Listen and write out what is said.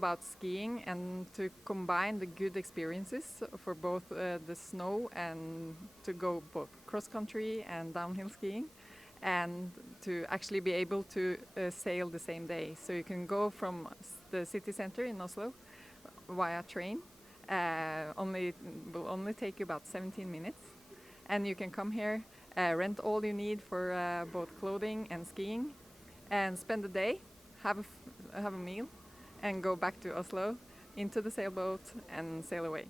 about skiing and to combine the good experiences for both the snow and to go both cross-country and downhill skiing, and to actually be able to sail the same day. So you can go from the city center in Oslo via train. Will only take you about 17 minutes, and you can come here, rent all you need for both clothing and skiing, and spend the day, have a meal, and go back to Oslo into the sailboat and sail away.